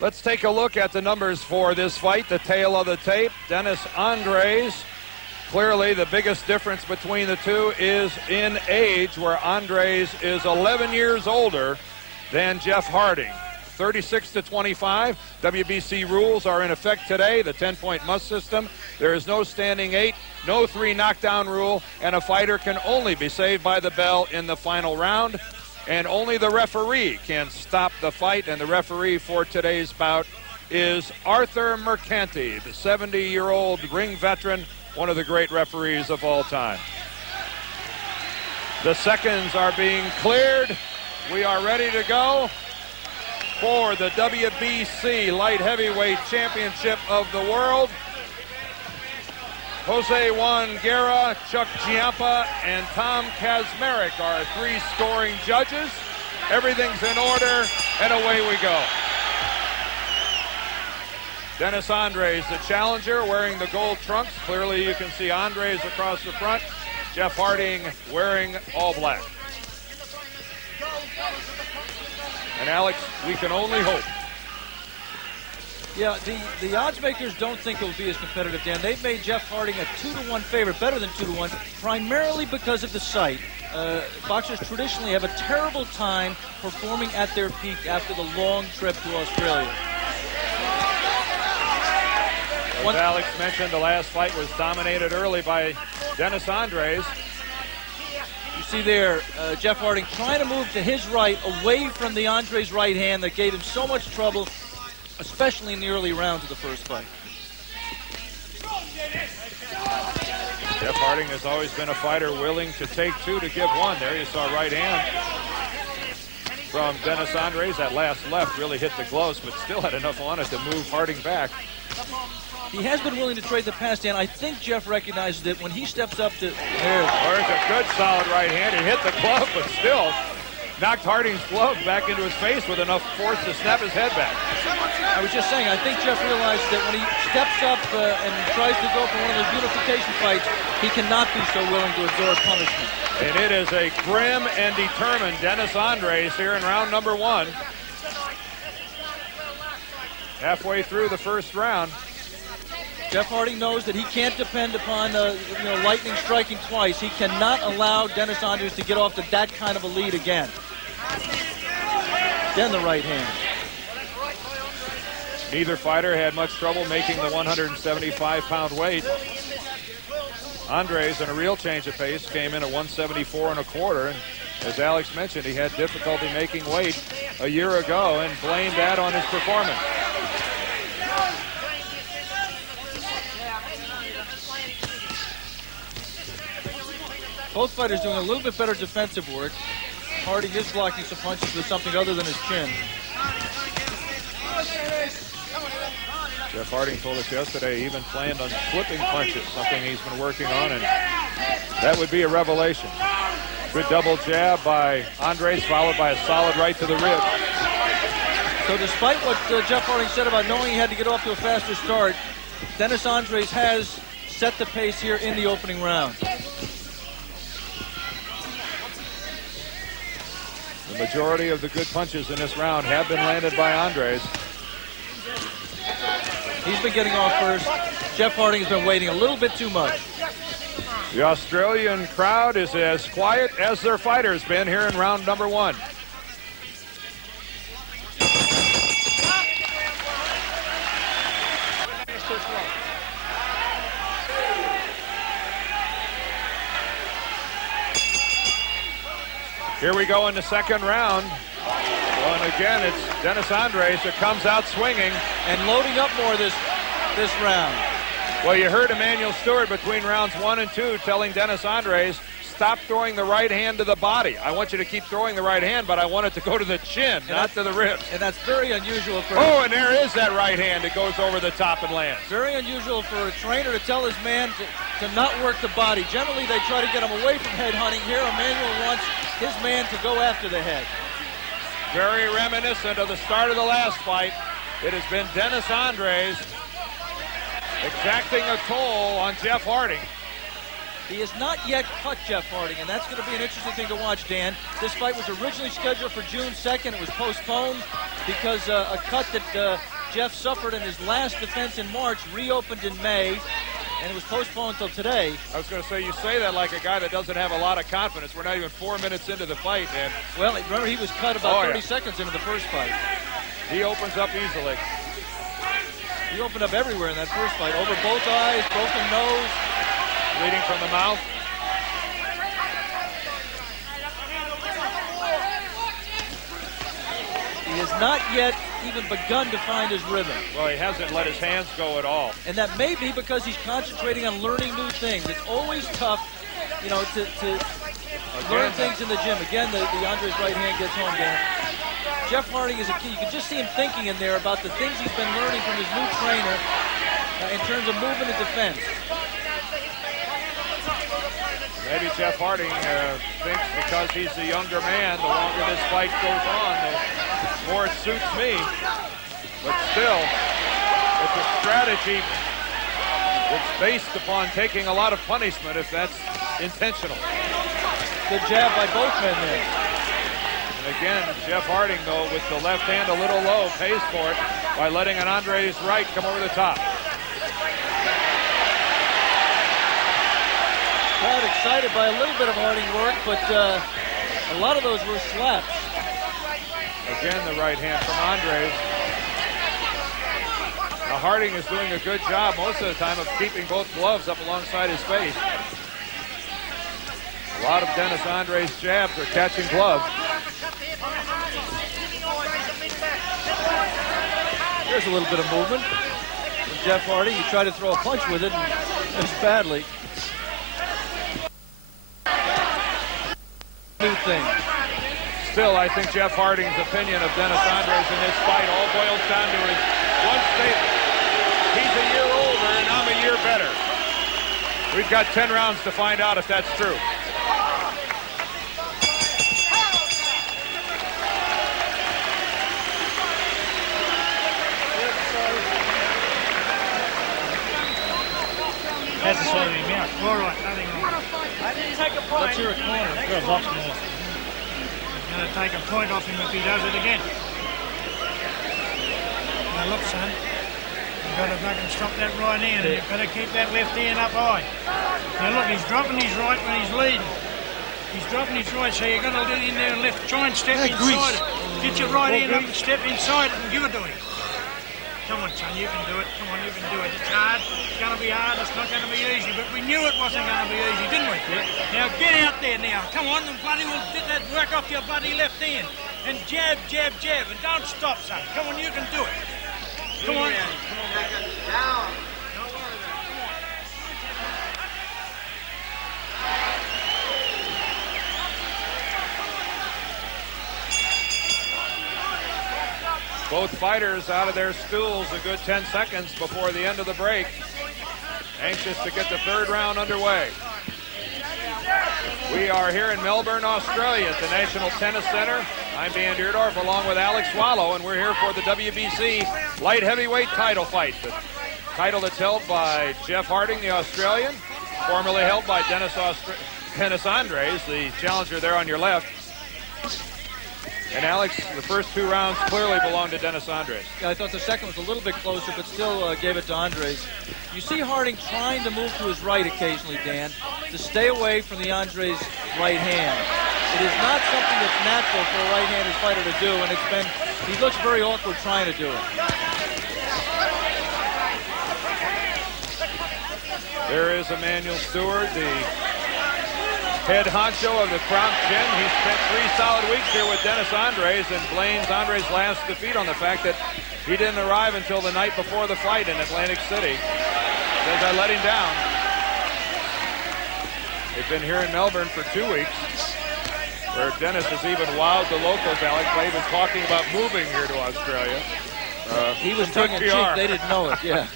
Let's take a look at the numbers for this fight, the tail of the tape. Dennis Andries, clearly the biggest difference between the two is in age, where Andries is 11 years older than Jeff Harding. 36-25. WBC rules are in effect today. The 10-point must system. There is no standing 8, no 3 knockdown rule, and a fighter can only be saved by the bell in the final round. And only the referee can stop the fight. And the referee for today's bout is Arthur Mercanti, the 70-year-old ring veteran, one of the great referees of all time. The seconds are being cleared. We are ready to go for the WBC Light Heavyweight Championship of the World. Jose Juan Guerra, Chuck Giampa, and Tom Kazmarek are 3 scoring judges. Everything's in order, and away we go. Dennis Andries, the challenger, wearing the gold trunks. Clearly you can see Andries across the front. Jeff Harding wearing all black. And Alex, we can only hope. Yeah, the odds makers don't think it will be as competitive, Dan. They've made Jeff Harding a 2-to-1 favorite, better than 2-to-1, primarily because of the site. Boxers traditionally have a terrible time performing at their peak after the long trip to Australia. As Alex mentioned, the last fight was dominated early by Dennis Andries. You see there, Jeff Harding trying to move to his right, away from the Andries right hand that gave him so much trouble, especially in the early rounds of the first fight. Jeff Harding has always been a fighter willing to take 2 to give 1. There you saw right hand from Dennis Andries. That last left really hit the gloves, but still had enough on it to move Harding back. He has been willing to trade the pass, Dan. I think Jeff recognizes it when he steps up to... There's a good solid right hand. He hit the glove, but still knocked Harding's glove back into his face with enough force to snap his head back. I was just saying, I think Jeff realized that when he steps up and tries to go for one of those unification fights, he cannot be so willing to absorb punishment. And it is a grim and determined Dennis Andries here in round number 1. Halfway through the first round. Jeff Harding knows that he can't depend upon lightning striking twice. He cannot allow Dennis Andries to get off to that kind of a lead again. Then the right hand. Neither fighter had much trouble making the 175-pound weight. Andries, in a real change of pace, came in at 174 1/4. And as Alex mentioned, he had difficulty making weight a year ago and blamed that on his performance. Both fighters doing a little bit better defensive work. Harding is blocking some punches with something other than his chin. Jeff Harding told us yesterday he even planned on flipping punches, something he's been working on, and that would be a revelation. Good double jab by Andries, followed by a solid right to the rib. So despite what Jeff Harding said about knowing he had to get off to a faster start, Dennis Andries has set the pace here in the opening round. The majority of the good punches in this round have been landed by Andries. He's been getting off first. Jeff Harding has been waiting a little bit too much. The Australian crowd is as quiet as their fighter's been here in round number 1. Here we go in the second round. Well, and again, it's Dennis Andries that comes out swinging and loading up more this round. Well, you heard Emmanuel Stewart between rounds 1 and 2 telling Dennis Andries, stop throwing the right hand to the body. I want you to keep throwing the right hand, but I want it to go to the chin, not to the ribs. And that's very unusual for... Oh, and there is that right hand that goes over the top and lands. Very unusual for a trainer to tell his man to not work the body. Generally, they try to get him away from head hunting. Here, Emmanuel wants his man to go after the head. Very reminiscent of the start of the last fight. It has been Dennis Andries exacting a toll on Jeff Harding. He has not yet cut Jeff Harding, and that's going to be an interesting thing to watch, Dan. This fight was originally scheduled for June 2nd. It was postponed because a cut that Jeff suffered in his last defense in March reopened in May, and it was postponed until today. I was going to say, you say that like a guy that doesn't have a lot of confidence. We're not even 4 minutes into the fight, man. Well, remember, he was cut about 30 seconds into the first fight. He opens up easily. He opened up everywhere in that first fight. Over both eyes, broken nose. Bleeding from the mouth. He has not yet even begun to find his rhythm. Well, he hasn't let his hands go at all. And that may be because he's concentrating on learning new things. It's always tough, you know, to learn things in the gym. Again, the Andries right hand gets home there. Jeff Harding is a key. You can just see him thinking in there about the things he's been learning from his new trainer in terms of movement and defense. Maybe Jeff Harding thinks because he's the younger man, the longer this fight goes on, the more it suits me. But still, it's a strategy that's based upon taking a lot of punishment if that's intentional. Good jab by both men there. And again, Jeff Harding, though, with the left hand a little low, pays for it by letting an Andries right come over the top. Crowd excited by a little bit of Harding work, but a lot of those were slaps. Again, the right hand from Andries. Now Harding is doing a good job most of the time of keeping both gloves up alongside his face. A lot of Dennis Andries' jabs are catching gloves. There's a little bit of movement from Jeff Harding. He tried to throw a punch with it and missed badly. New thing. Still, I think Jeff Harding's opinion of Dennis Andries in this fight all boils down to his one statement. He's a year older and I'm a year better. We've got 10 rounds to find out if that's true. That's the side of him out. All right, nothing wrong. Let's hear a corner. Got a box more. He's going to take a point off him if he does it again. Now look, son. You've got to fucking stop that right hand. You've got to keep that left hand up high. Now look, he's dropping his right when he's leading. He's dropping his right, so you've got to let in there and left. Try and step inside it. Get your right hand up and step inside it and give it to him. Come on, son, you can do it. Come on, you can do it. It's hard. It's going to be hard. It's not going to be easy. But we knew it wasn't going to be easy, didn't we? Yeah. Now get out there now. Come on, and bloody will get that work off your bloody left hand. And jab, jab, jab. And don't stop, son. Come on, you can do it. Come on. Come on, down. Don't worry about it. Come on. Both fighters out of their stools a good 10 seconds before the end of the break. Anxious to get the third round underway. We are here in Melbourne, Australia at the National Tennis Center. I'm Dan Deerdorf along with Alex Swallow, and we're here for the WBC light heavyweight title fight. The title that's held by Jeff Harding, the Australian, formerly held by Dennis Andries, the challenger there on your left. And Alex, the first 2 rounds clearly belonged to Dennis Andries. Yeah, I thought the second was a little bit closer, but still gave it to Andries. You see Harding trying to move to his right occasionally, Dan, to stay away from the Andries right hand. It is not something that's natural for a right-handed fighter to do, and he looks very awkward trying to do it. There is Emmanuel Stewart, the head honcho of the Crown Gym. He spent 3 solid weeks here with Dennis Andries and blames Andries' last defeat on the fact that he didn't arrive until the night before the fight in Atlantic City. Says I let him down. They've been here in Melbourne for 2 weeks, where Dennis has even wowed the locals, Alex, by even talking about moving here to Australia. He was tongue-in-cheek. They didn't know it, yeah.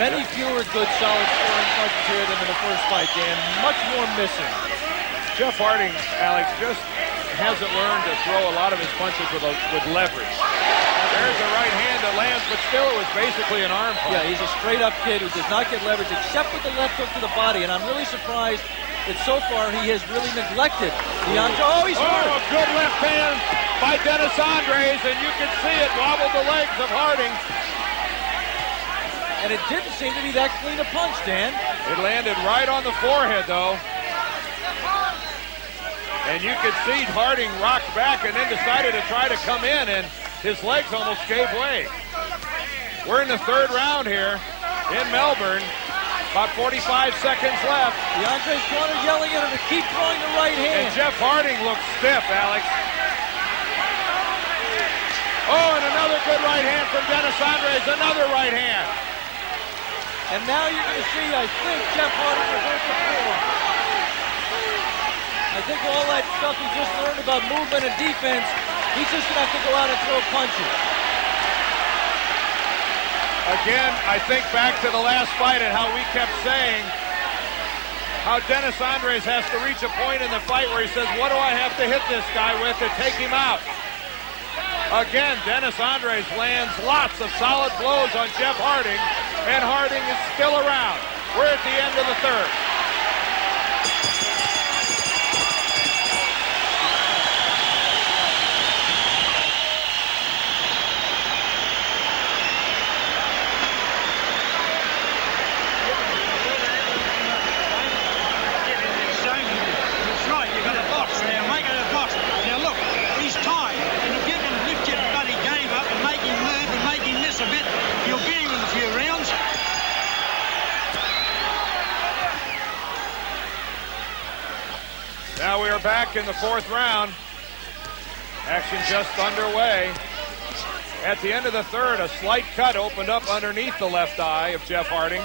Many fewer good, solid scoring punches here than in the first fight, Dan. Much more missing. Jeff Harding, Alex, just hasn't learned to throw a lot of his punches with leverage. There's a right hand that lands, but still it was basically an arm punch. Yeah, he's a straight-up kid who does not get leverage except with the left hook to the body, and I'm really surprised that so far he has really neglected the Oh, he's hurt. A good left hand by Dennis Andries, and you can see it wobbled the legs of Harding. And it didn't seem to be that clean a punch, Dan. It landed right on the forehead, though. And you could see Harding rocked back and then decided to try to come in, and his legs almost gave way. We're in the third round here in Melbourne. About 45 seconds left. The Andries corner yelling at him to keep throwing the right hand. And Jeff Harding looks stiff, Alex. Oh, and another good right hand from Dennis Andries. Another right hand. And now you're going to see, I think, Jeff Harding revert to form. I think all that stuff he just learned about movement and defense, he's just going to have to go out and throw punches. Again, I think back to the last fight and how we kept saying how Dennis Andries has to reach a point in the fight where he says, what do I have to hit this guy with to take him out? Again, Dennis Andries lands lots of solid blows on Jeff Harding, and Harding is still around. We're at the end of the third. Now we are back in the fourth round. Action just underway. At the end of the third, a slight cut opened up underneath the left eye of Jeff Harding.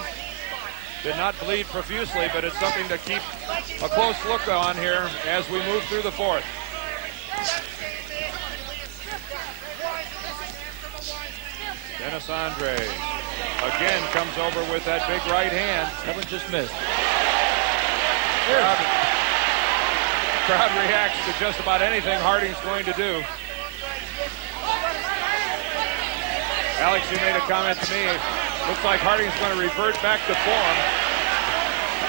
Did not bleed profusely, but it's something to keep a close look on here as we move through the fourth. Dennis Andries again comes over with that big right hand. That one just missed. Crowd reacts to just about anything Harding's going to do. Alex, you made a comment to me. Looks like Harding's going to revert back to form.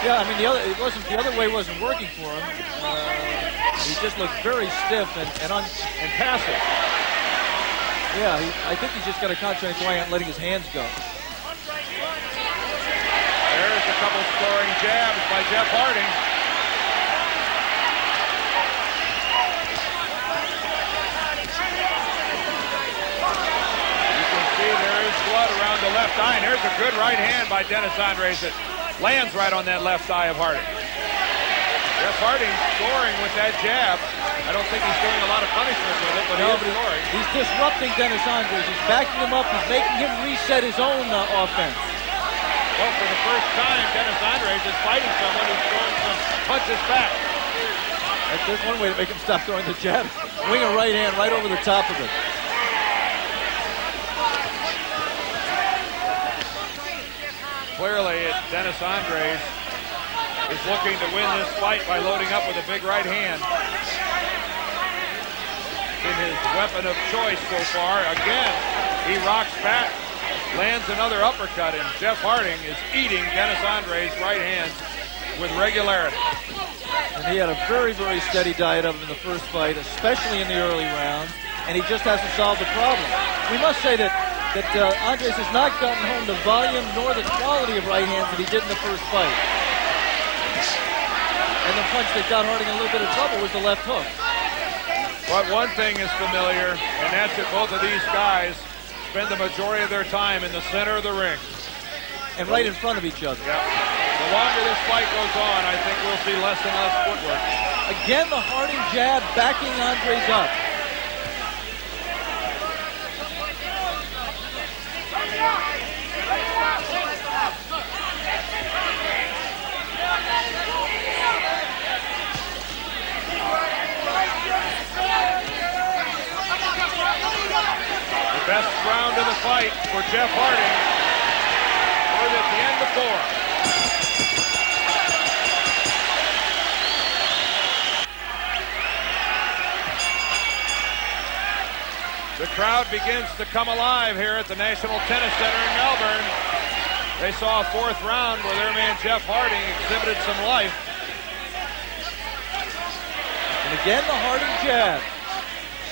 Yeah, I mean, the other way wasn't working for him. He just looked very stiff and passive. Yeah, I think he's just got to concentrate on letting his hands go. There's a couple scoring jabs by Jeff Harding. Blood around the left eye, and there's a good right hand by Dennis Andries that lands right on that left eye of Harding. Jeff Harding scoring with that jab. I don't think he's doing a lot of punishment with it, but he's scoring. He's disrupting Dennis Andries. He's backing him up. He's making him reset his own offense. Well, for the first time, Dennis Andries is fighting someone who's throwing some punches back. There's one way to make him stop throwing the jab. Wing a right hand right over the top of it. Clearly, Dennis Andries is looking to win this fight by loading up with a big right hand. In his weapon of choice so far. Again, he rocks back, lands another uppercut, and Jeff Harding is eating Dennis Andries' right hand with regularity. And he had a very, very steady diet of him in the first fight, especially in the early rounds, and he just hasn't solved the problem. We must say that Andries has not gotten home the volume nor the quality of right hands that he did in the first fight. And the punch that got Harding a little bit of trouble was the left hook. But one thing is familiar, and that's that both of these guys spend the majority of their time in the center of the ring. And right in front of each other. Yeah. The longer this fight goes on, I think we'll see less and less footwork. Again, the Harding jab backing Andries up. Best round of the fight for Jeff Harding. We're at the end of four. The crowd begins to come alive here at the National Tennis Center in Melbourne. They saw a fourth round where their man Jeff Harding exhibited some life. And again, the Harding jab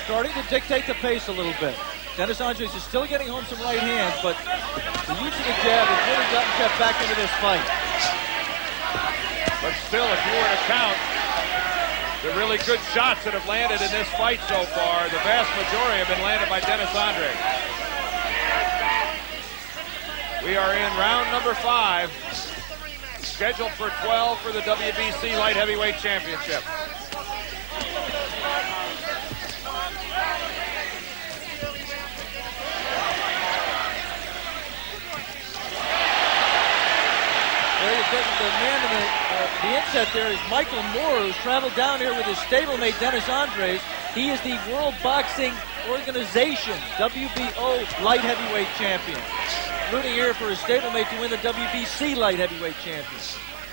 starting to dictate the pace a little bit. Dennis Andries is still getting home some right hands, but the use of the jab has really gotten Jeff back into this fight. But still, if you were to count the really good shots that have landed in this fight so far, the vast majority have been landed by Dennis Andries. We are in round number 5, scheduled for 12 for the WBC Light Heavyweight Championship. The man in the inset there is Michael Moore, who's traveled down here with his stablemate Dennis Andries. He is the World Boxing Organization WBO Light Heavyweight Champion. Rooting here for his stablemate to win the WBC Light Heavyweight Champion.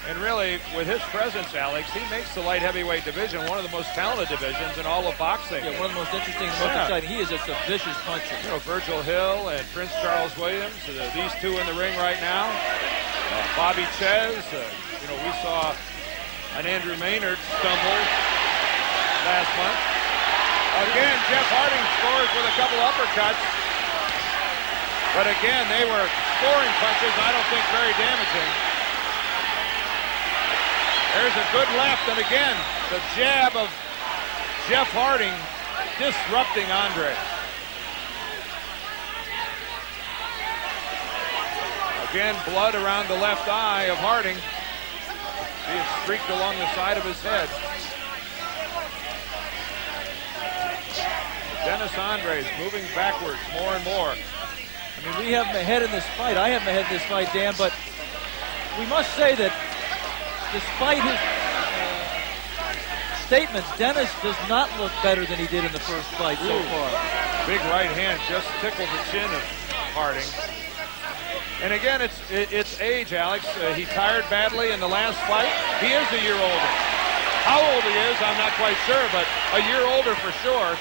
And really, with his presence, Alex, he makes the light heavyweight division one of the most talented divisions in all of boxing. Yeah, one of the most interesting and most exciting. He is just a vicious puncher. You know, Virgil Hill and Prince Charles Williams, these two in the ring right now. Bobby Ches, you know, we saw an Andrew Maynard stumble last month. Again, Jeff Harding scores with a couple uppercuts. But again, they were scoring punches, I don't think very damaging. There's a good left, and again, the jab of Jeff Harding disrupting Andries. Again, blood around the left eye of Harding. He is streaked along the side of his head. Dennis Andries moving backwards more and more. I mean, we have him ahead in this fight. I have him ahead in this fight, Dan, but we must say that despite his statements, Dennis does not look better than he did in the first fight so far. Big right hand just tickled the chin of Harding. And again, it's age, Alex. He tired badly in the last fight. He is a year older. How old he is, I'm not quite sure, but a year older for sure.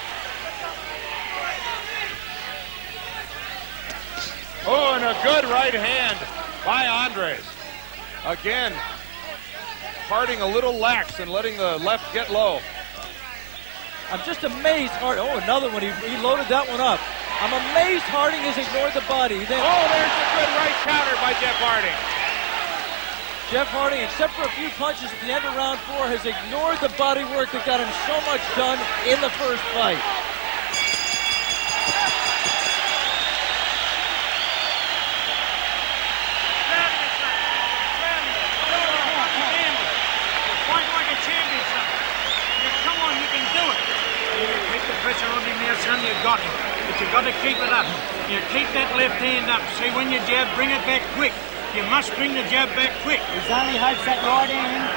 Oh, and a good right hand by Andries. Again, Harding a little lax and letting the left get low. I'm just amazed. Oh, another one. He loaded that one up. I'm amazed Harding has ignored the body. There's a good right counter by Jeff Harding. Jeff Harding, except for a few punches at the end of round 4, has ignored the body work that got him so much done in the first fight. Pressure on him now, son, you got him. But you got to keep it up. You keep that left hand up. See, when you jab, bring it back quick. You must bring the jab back quick. He's only hopes that right hand.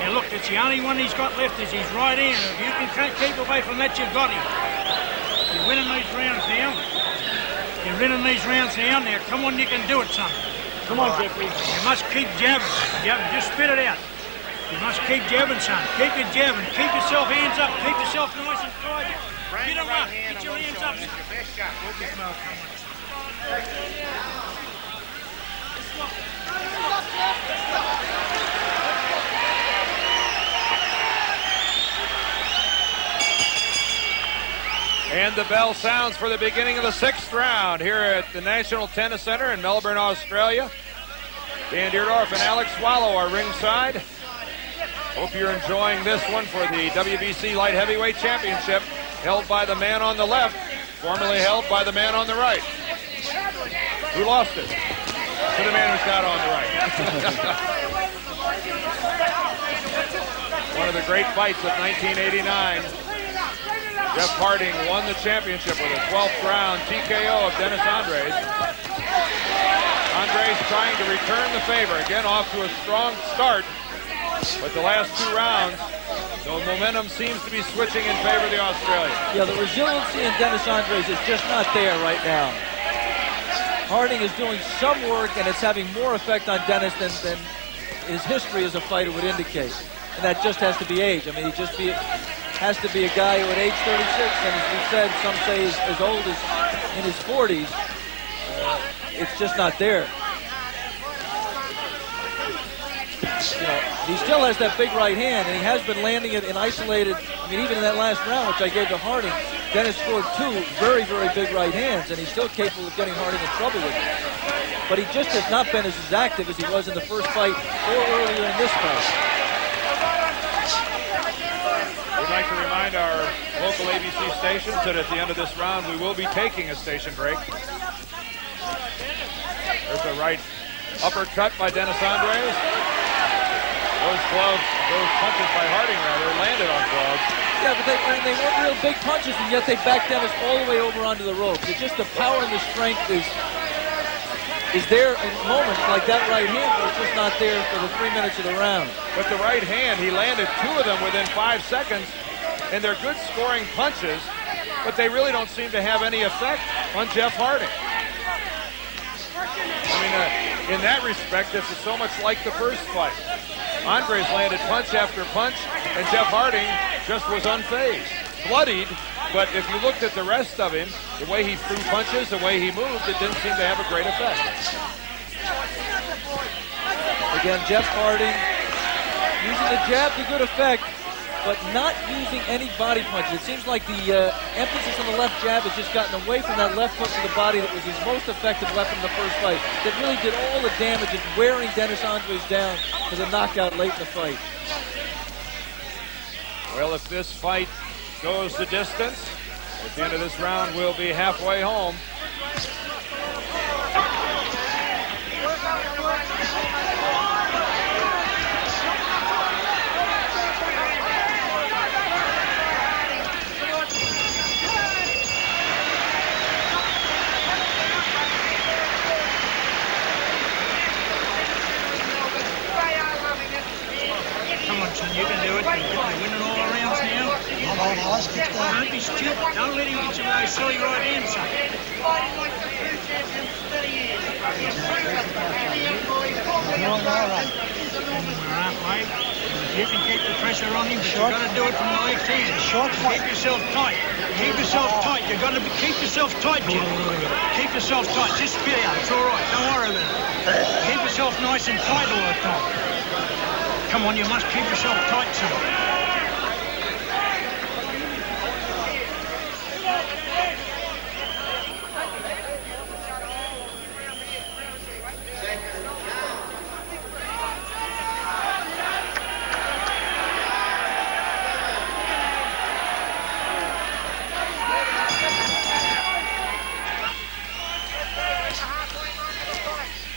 Now look, it's the only one he's got left is his right hand. If you can keep away from that, you've got him. You're winning these rounds now. You're winning these rounds now. Now, come on, you can do it, son. Come on, Jeffrey. You must keep jabbing. Just spit it out. You must keep jabbing, son. Keep your jabbing. Keep yourself hands up. Keep yourself nice and tight. Get them up. Get your hands up. And the bell sounds for the beginning of the 6th round here at the National Tennis Center in Melbourne, Australia. Dan Deerdorf and Alex Swallow are ringside. Hope you're enjoying this one for the WBC Light Heavyweight Championship, held by the man on the left, formerly held by the man on the right. Who lost it? To the man who's got on the right. One of the great fights of 1989. Jeff Harding won the championship with a 12th round TKO of Dennis Andries. Andries trying to return the favor. Again, off to a strong start. But the last 2 rounds, the momentum seems to be switching in favor of the Australian. Yeah, the resiliency in Dennis Andries is just not there right now. Harding is doing some work, and it's having more effect on Dennis than his history as a fighter would indicate. And that just has to be age. I mean, has to be a guy who at age 36, and as we said, some say as old as in his 40s, it's just not there. You know, he still has that big right hand, and he has been landing it in isolated. I mean, even in that last round, which I gave to Harding, Dennis scored 2 very, very big right hands, and he's still capable of getting Harding in trouble with it. But he just has not been as active as he was in the first fight or earlier in this fight. We'd like to remind our local ABC stations that at the end of this round, we will be taking a station break. There's a right uppercut by Dennis Andries. Those punches by Harding, rather, landed on gloves. Yeah, but they weren't real big punches, and yet they backed Dennis all the way over onto the ropes. It's just the power and the strength is there in moments like that right hand, but it's just not there for the 3 minutes of the round. But the right hand, he landed 2 of them within 5 seconds, and they're good scoring punches, but they really don't seem to have any effect on Jeff Harding. I mean, in that respect, this is so much like the first fight. Andries landed punch after punch, and Jeff Harding just was unfazed. Bloodied, but if you looked at the rest of him, the way he threw punches, the way he moved, it didn't seem to have a great effect. Again, Jeff Harding using the jab to good effect, but not using any body punches. It seems like the emphasis on the left jab has just gotten away from that left hook to the body that was his most effective weapon in the first fight, that really did all the damage in wearing Dennis Andries down for the knockout late in the fight. Well, if this fight goes the distance, at the end of this round, we'll be halfway home. Come on, son, you can do it. You're winning all the rounds now. Don't be stupid. Don't let him get some of those silly right hands, son. Halfway. You can keep the pressure on him, but you've got to do it from the left hand. Keep yourself tight. Keep yourself tight. You've got to keep yourself tight, Jim. Keep yourself tight. Just spit out. It's all right. Don't worry about it. Keep yourself nice and tight all the time. Come on, you must keep yourself tight, son.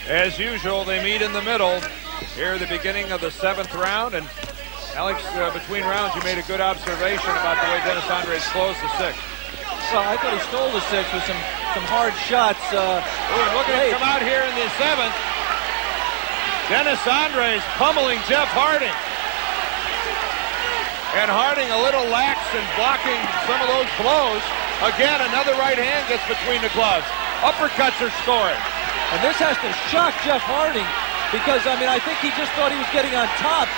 As usual, they meet in the middle here at the beginning of the 7th round. And Alex, between rounds, you made a good observation about the way Dennis Andries closed the 6th. Well, I thought he stole the 6th with some hard shots. Look at him come out here in the 7th. Dennis Andries pummeling Jeff Harding. And Harding a little lax in blocking some of those blows. Again, another right hand gets between the gloves. Uppercuts are scoring. And this has to shock Jeff Harding because, I mean, I think he just thought he was getting on top.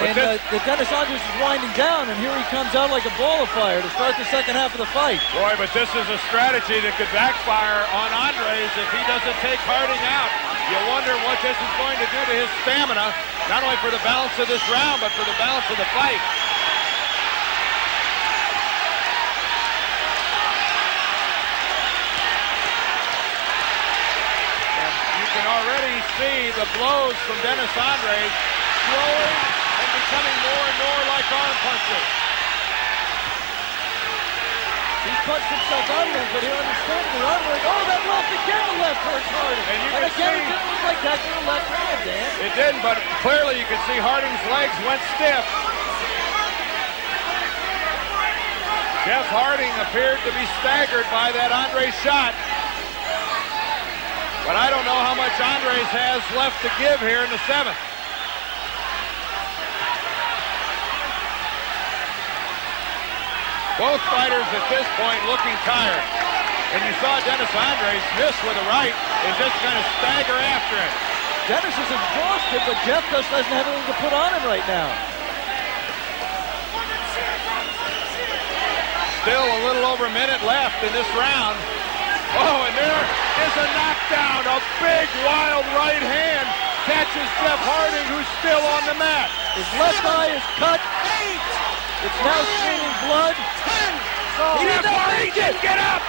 And the Dennis Andries is winding down, and here he comes out like a ball of fire to start the second half of the fight. Boy, but this is a strategy that could backfire on Andries if he doesn't take Harding out. You wonder what this is going to do to his stamina, not only for the balance of this round, but for the balance of the fight. Already see the blows from Dennis Andries growing and becoming more and more like arm punches. He punched himself out a little bit here, understandably. Andries, oh, that left again, the left hurts Harding. And again, it didn't look like that with the left hand, Dan. It didn't, but clearly you could see Harding's legs went stiff. Jeff Harding appeared to be staggered by that Andries shot. But I don't know how much Andries has left to give here in the 7th. Both fighters at this point looking tired. And you saw Dennis Andries miss with a right and just kind of stagger after it. Dennis is exhausted, but Jeff just doesn't have anything to put on him right now. Still a little over a minute left in this round. Oh, and there is a knockdown. A big, wild right hand catches Jeff Harding, who's still on the mat. His left eye is cut. It's now streaming blood. Jeff Harding didn't get up.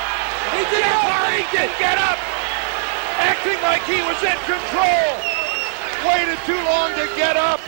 Jeff Harding didn't get up. Acting like he was in control. Waited too long to get up.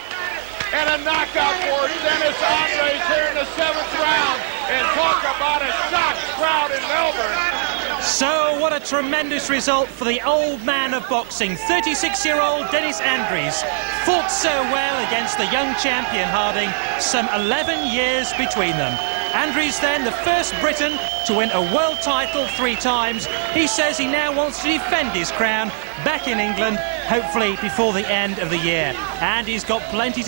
And a knockout for Dennis Andries here in the 7th round. And talk about a shocked crowd in Melbourne. So what a tremendous result for the old man of boxing. 36-year-old Dennis Andries fought so well against the young champion Harding, some 11 years between them. Andries then the first Briton to win a world title 3 times. He says he now wants to defend his crown back in England, hopefully before the end of the year. And he's got plenty to